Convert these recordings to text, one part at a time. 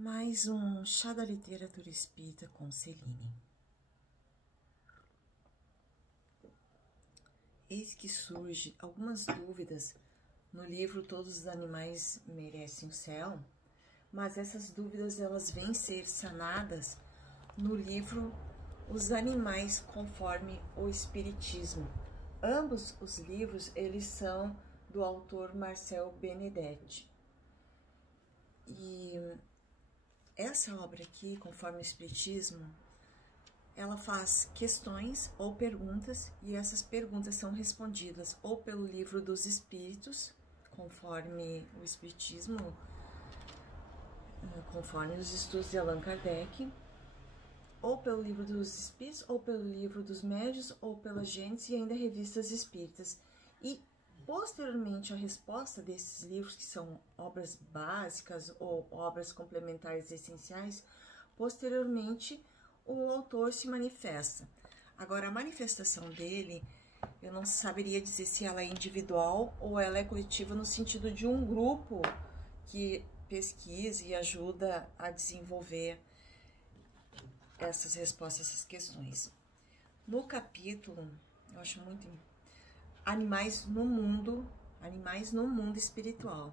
Mais um chá da literatura espírita com Celine. Eis que surge algumas dúvidas no livro Todos os Animais Merecem o Céu, mas essas dúvidas elas vêm ser sanadas no livro Os Animais Conforme o Espiritismo. Ambos os livros eles são do autor Marcel Benedetti. E essa obra aqui, Conforme o Espiritismo, ela faz questões ou perguntas, e essas perguntas são respondidas ou pelo Livro dos Espíritos, conforme o Espiritismo, conforme os estudos de Allan Kardec, ou pelo Livro dos Espíritos, ou pelo Livro dos Médiuns, ou pela Gênesis e ainda revistas espíritas. E posteriormente, a resposta desses livros, que são obras básicas ou obras complementares essenciais, posteriormente o autor se manifesta. Agora, a manifestação dele, eu não saberia dizer se ela é individual ou ela é coletiva, no sentido de um grupo que pesquisa e ajuda a desenvolver essas respostas, essas questões. No capítulo, eu acho muito Animais no mundo espiritual.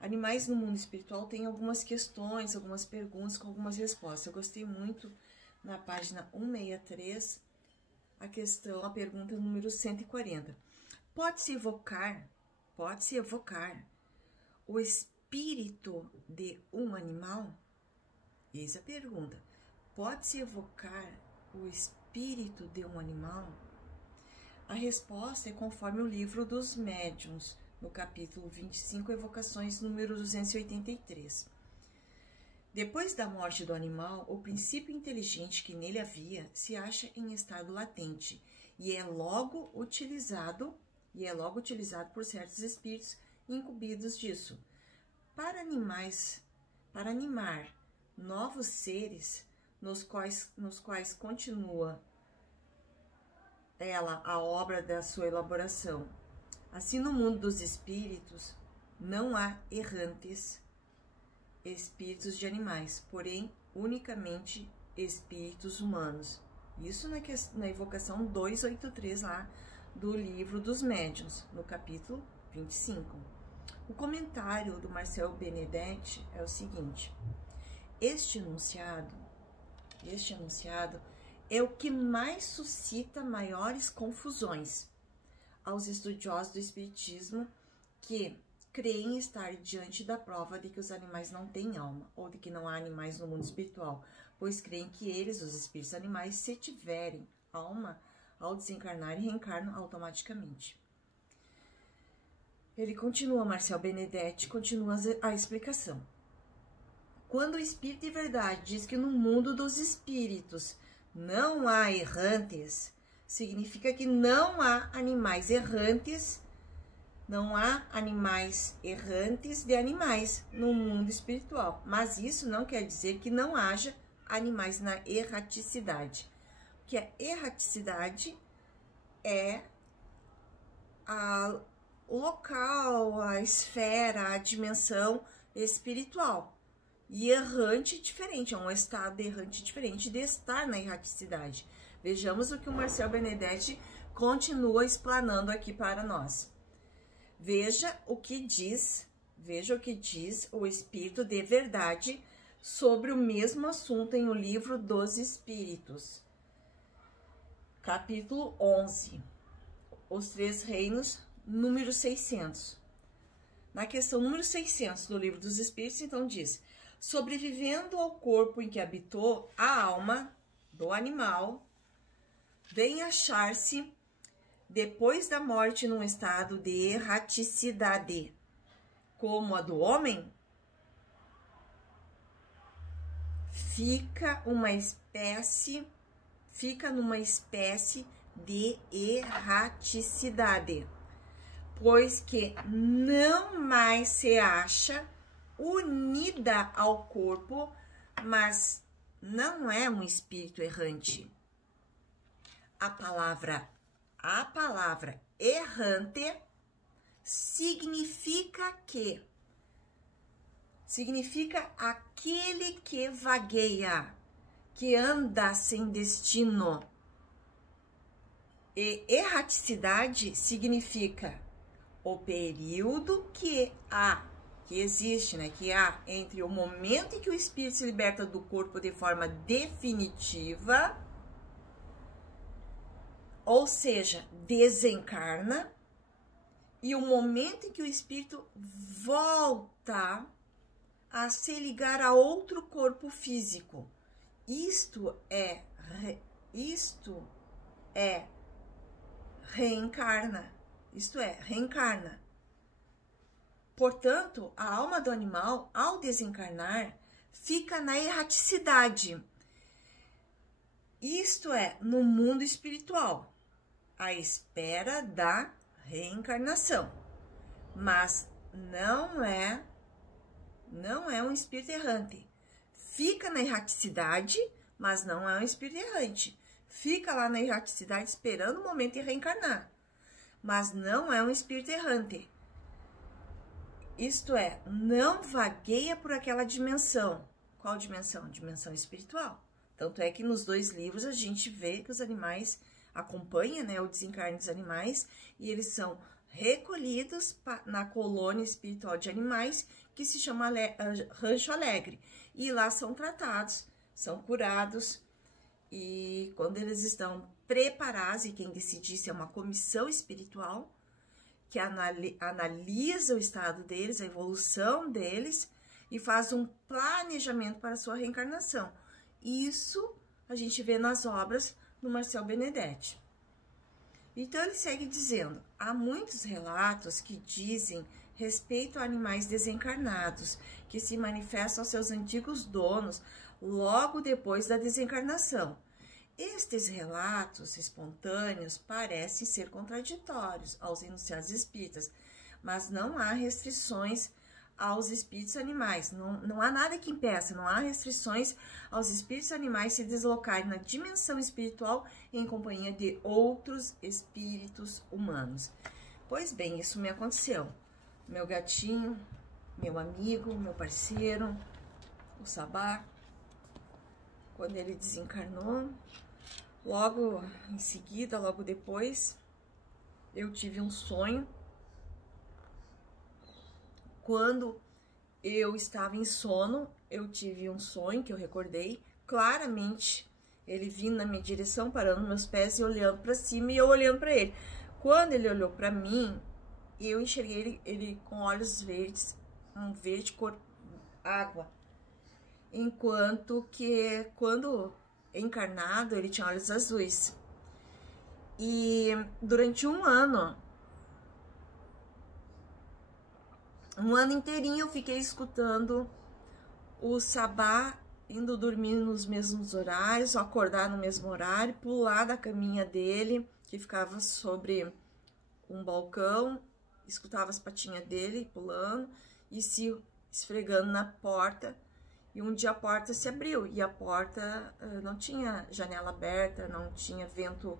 Animais no mundo espiritual tem algumas questões, algumas perguntas com algumas respostas. Eu gostei muito na página 163, a pergunta número 140. Pode-se evocar o espírito de um animal? Eis a pergunta. Pode-se evocar o espírito de um animal? A resposta é conforme o Livro dos Médiuns, no capítulo 25, Evocações, número 283. Depois da morte do animal, o princípio inteligente que nele havia se acha em estado latente e é logo utilizado por certos espíritos incumbidos disso. Para animar novos seres nos quais continua a obra da sua elaboração. Assim, no mundo dos espíritos, não há errantes espíritos de animais, porém, unicamente espíritos humanos. Isso na evocação 283 lá do Livro dos Médiuns, no capítulo 25. O comentário do Marcel Benedetti é o seguinte: este enunciado é o que mais suscita maiores confusões aos estudiosos do Espiritismo que creem estar diante da prova de que os animais não têm alma, ou de que não há animais no mundo espiritual, pois creem que eles, os espíritos animais, se tiverem alma, ao desencarnarem, reencarnam automaticamente. Ele continua, Marcel Benedetti continua a explicação. Quando o Espírito de Verdade diz que no mundo dos espíritos não há errantes, significa que não há animais errantes, de animais no mundo espiritual. Mas isso não quer dizer que não haja animais na erraticidade. Porque a erraticidade é o local, a esfera, a dimensão espiritual. E errante diferente, é um estado errante diferente de estar na erraticidade. Vejamos o que o Marcel Benedetti continua explanando aqui para nós. Veja o que diz o Espírito de Verdade sobre o mesmo assunto em O Livro dos Espíritos. Capítulo 11, Os Três Reinos, número 600. Na questão número 600 do Livro dos Espíritos, então diz: sobrevivendo ao corpo em que habitou, a alma do animal vem achar-se depois da morte num estado de erraticidade, como a do homem, fica numa espécie de erraticidade, pois que não mais se acha unida ao corpo, mas não é um espírito errante. A palavra errante significa que significa aquele que vagueia, que anda sem destino. E erraticidade significa o período que existe, né? Que há entre o momento em que o espírito se liberta do corpo de forma definitiva, ou seja, desencarna, e o momento em que o espírito volta a se ligar a outro corpo físico. Isto é reencarna. Portanto, a alma do animal, ao desencarnar, fica na erraticidade. Isto é, no mundo espiritual, à espera da reencarnação. Mas não é um espírito errante. Fica na erraticidade, mas não é um espírito errante. Fica lá na erraticidade esperando o momento de reencarnar. Mas não é um espírito errante. Isto é, não vagueia por aquela dimensão. Qual dimensão? Dimensão espiritual. Tanto é que nos 2 livros a gente vê que os animais acompanham, né, o desencarne dos animais, e eles são recolhidos na colônia espiritual de animais, que se chama Rancho Alegre. E lá são tratados, são curados, e quando eles estão preparados, e quem decide isso é uma comissão espiritual, que analisa o estado deles, a evolução deles, e faz um planejamento para a sua reencarnação. Isso a gente vê nas obras do Marcel Benedetti. Então ele segue dizendo, há muitos relatos que dizem respeito a animais desencarnados, que se manifestam aos seus antigos donos logo depois da desencarnação. Estes relatos espontâneos parecem ser contraditórios aos enunciados espíritas, mas não há restrições aos espíritos animais. Não há nada que impeça, não há restrições aos espíritos animais se deslocarem na dimensão espiritual em companhia de outros espíritos humanos. Pois bem, isso me aconteceu. Meu gatinho, meu amigo, meu parceiro, o Sabá, quando ele desencarnou, logo em seguida, logo depois, eu tive um sonho. Quando eu estava em sono, eu tive um sonho que eu recordei claramente. Ele vindo na minha direção, parando meus pés e olhando para cima, e eu olhando para ele. Quando ele olhou para mim, eu enxerguei ele com olhos verdes, um verde cor água. Enquanto que, quando encarnado, ele tinha olhos azuis. E durante um ano inteirinho eu fiquei escutando o Sabá indo dormir nos mesmos horários, acordar no mesmo horário, pular da caminha dele, que ficava sobre um balcão, escutava as patinhas dele pulando e se esfregando na porta. E um dia a porta se abriu, e a porta não tinha janela aberta, não tinha vento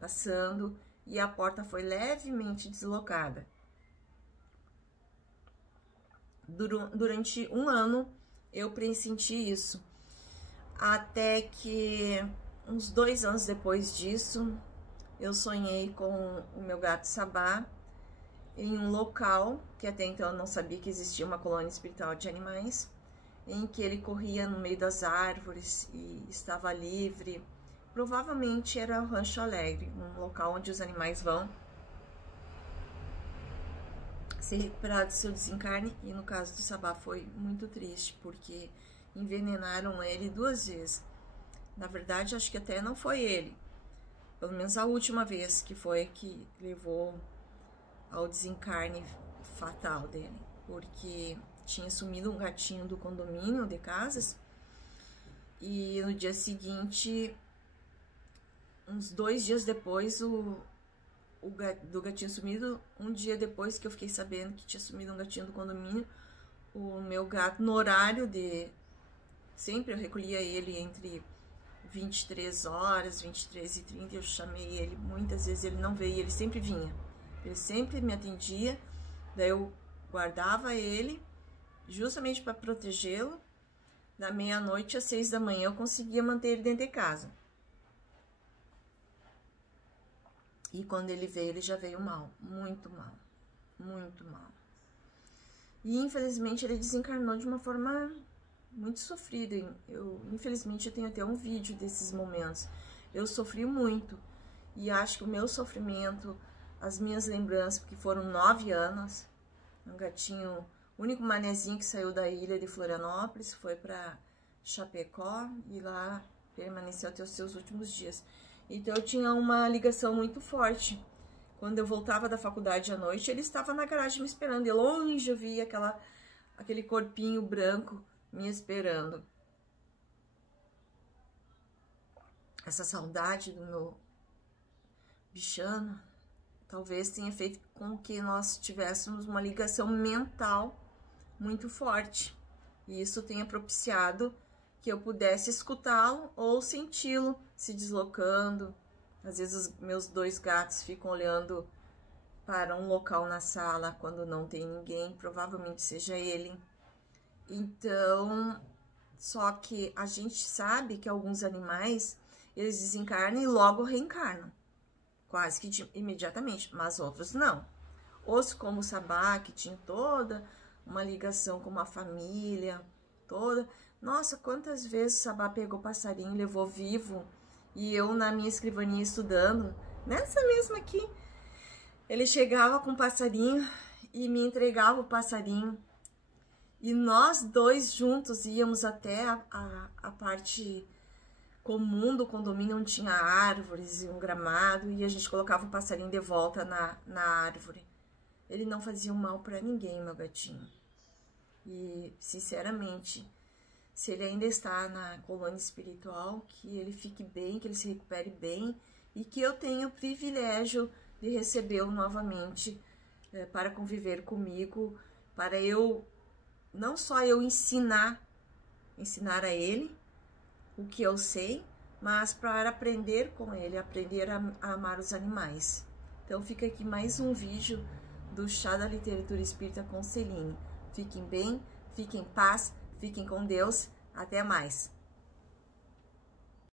passando, e a porta foi levemente deslocada. Durante um ano eu pressenti isso, até que uns 2 anos depois disso, eu sonhei com o meu gato Sabá em um local que até então eu não sabia que existia uma colônia espiritual de animais, em que ele corria no meio das árvores e estava livre. Provavelmente era o Rancho Alegre, um local onde os animais vão se recuperar do seu desencarne. E no caso do Sabá foi muito triste, porque envenenaram ele 2 vezes. Na verdade, acho que até não foi ele, pelo menos a última vez, que foi que levou ao desencarne fatal dele, porque tinha sumido um gatinho do condomínio de casas, e no dia seguinte, uns 2 dias depois, do gatinho sumido, um dia depois que eu fiquei sabendo que tinha sumido um gatinho do condomínio, o meu gato, no horário de... Sempre eu recolhia ele entre 23 horas, 23h30, eu chamei ele, muitas vezes ele não veio, ele sempre vinha. Ele sempre me atendia, daí eu guardava ele, justamente para protegê-lo. Da meia-noite às 6 da manhã eu conseguia manter ele dentro de casa. E quando ele veio, ele já veio mal, muito mal, muito mal. E infelizmente ele desencarnou de uma forma muito sofrida. Infelizmente eu tenho até um vídeo desses momentos. Eu sofri muito e acho que o meu sofrimento, as minhas lembranças, porque foram 9 anos, um gatinho, o único manezinho que saiu da ilha de Florianópolis, foi para Chapecó e lá permaneceu até os seus últimos dias. Então eu tinha uma ligação muito forte. Quando eu voltava da faculdade à noite, ele estava na garagem me esperando. De longe eu via aquele corpinho branco me esperando. Essa saudade do meu bichano talvez tenha feito com que nós tivéssemos uma ligação mental muito forte. E isso tenha propiciado que eu pudesse escutá-lo ou senti-lo se deslocando. Às vezes os meus 2 gatos ficam olhando para um local na sala quando não tem ninguém, provavelmente seja ele. Então, só que a gente sabe que alguns animais, eles desencarnam e logo reencarnam, quase que imediatamente, mas outros não. Os como o Sabá, que tinha toda uma ligação com uma família, toda. Nossa, quantas vezes o Sabá pegou passarinho, levou vivo, e eu na minha escrivaninha estudando, nessa mesma aqui, ele chegava com o passarinho e me entregava o passarinho. E nós 2 juntos íamos até a parte comum do condomínio, onde tinha árvores e um gramado, e a gente colocava o passarinho de volta na árvore. Ele não fazia mal para ninguém, meu gatinho. E, sinceramente, se ele ainda está na colônia espiritual, que ele fique bem, que ele se recupere bem, e que eu tenha o privilégio de recebê-lo novamente para conviver comigo, para eu, não só eu ensinar a ele o que eu sei, mas para aprender com ele, aprender a amar os animais. Então fica aqui mais um vídeo do Chá da Literatura Espírita com Celine. Fiquem bem, fiquem em paz, fiquem com Deus. Até mais!